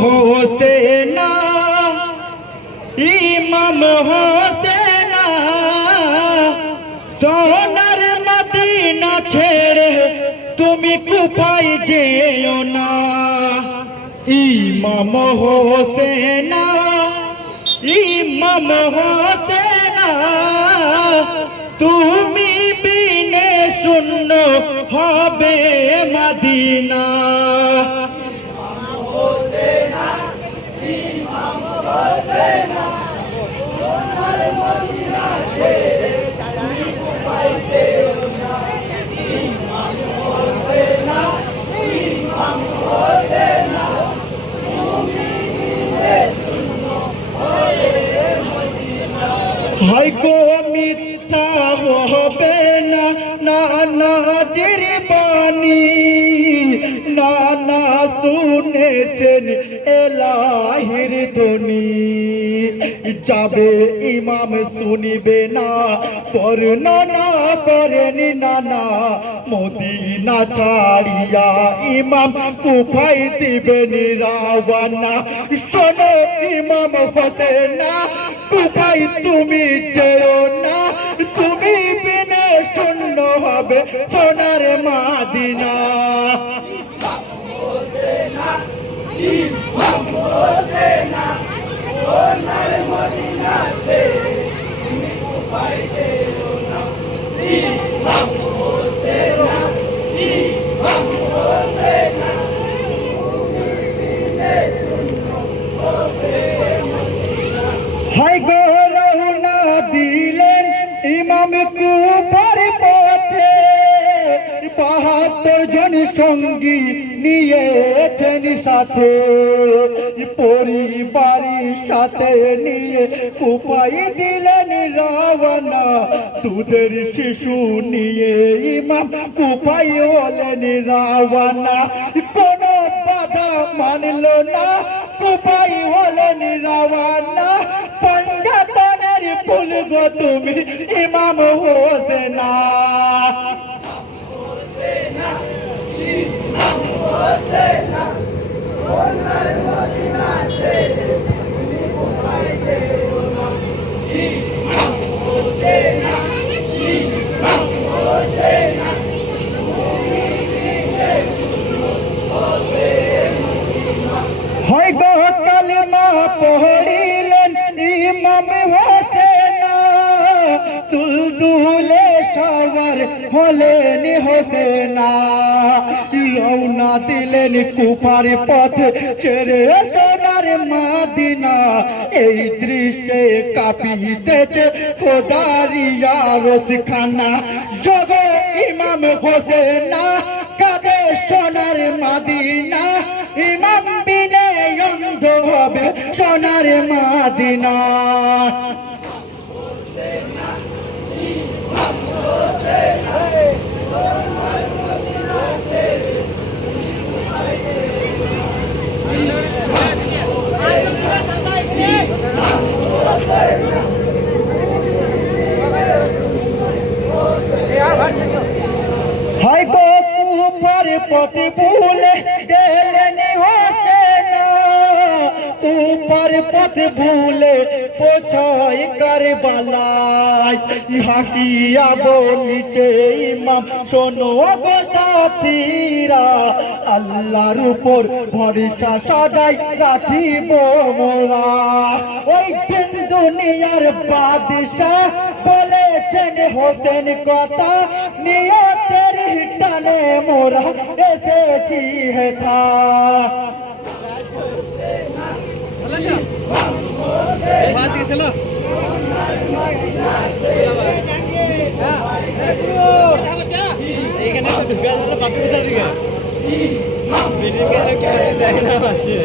হোসেনা ইমাম হোসেনা সোনার মদিনা ছেড়ে তুমি কুফায় যেও না। ইমাম হোসেনা ইমাম হোসেনা তুমি বিনে শূন্য হবে মদিনা। হাই গো মিথ্যা হবে না না নাজির বাণী না না শুনেছেন এলাহির ধ্বনি। যাবে ইমাম শুনিবে না বর্ণনা করেন নানা মদিনা ছাড়িয়া ইমাম কুফায় দিবেন রাওয়ানা। শোনো ইমাম হোসেনা কুফায় তুমি যেও না, তুমি বিনে শূন্য হবে সোনার মদিনা। হাই গো রওনা দিলেন ইমাম কুফার পথে, ৭২ জন সঙ্গী নিয়েছেন সাথে, পরিবারের সাথে নিয়ে কুফায় দিলেন রাওয়ানা। দুধের শিশু নিয়ে ইমাম কুফায় হলেন রাওয়ানা। কোন বাধা মানল না কুফায় হলেন রাওয়ানা। পঞ্জাতনের ফুল গো তুমি ইমাম হোসেনা। হয় গো কালেমা পড়িলেন ইমাম হোসেনা, দুলদুলে সওয়ার হলেন হোসেনা। রওনা দিলেন কুফার পথ ছেড়ে সোনার মদিনা। এই দৃশ্যে কাঁপিতেছে খোদারিয়া রসখানা। জগ ইমাম হোসেনা কাঁদে সোনার মদিনা। ইমাম বিনে অন্ধ হবে সোনার মদিনা। হাই গো কুফার পথে ভুলে গেলেন হোসেনা, কুফার পথ ভুলে পৌঁছায় কারবালায়। হাকিয়া বলিছে ইমাম শোনো গো সাথীরা, আল্লাহর উপর ভরসা সদাই রাখিব মোরা। ওই দিন দুনিয়ার বাদশাহ বলেছেন হোসেন কথা, নিয়তের টানে মোরা এসেছি হেথা। এইখানে ঢুকে বাপি কোথা দিকে দেখে না পাচ্ছে।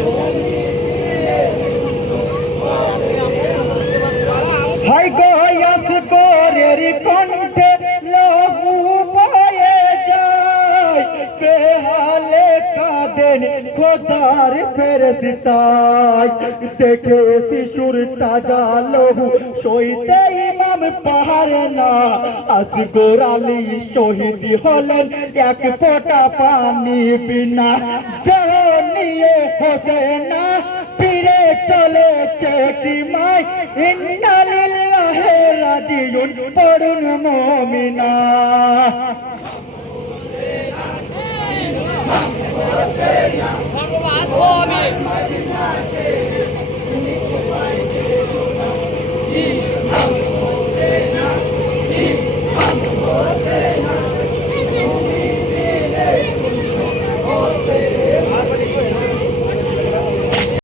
হাই গো আসগরের কণ্ঠে লহু বয়ে যায়, বেহালে কাঁদেন খোদার ফেরেশতায়। দেখে শিশুর তাজা লহু সইতে ইমাম পাহাড়ে না। আসগর আলী শহীদ হলেন এক ফোঁটা পানি বিনা। দেহ নিয়ে হোসেনা চলেছে কি মাই ইন্না লিল্লাহি রাজিউন পড়ুন মুমিনা আসবো আমি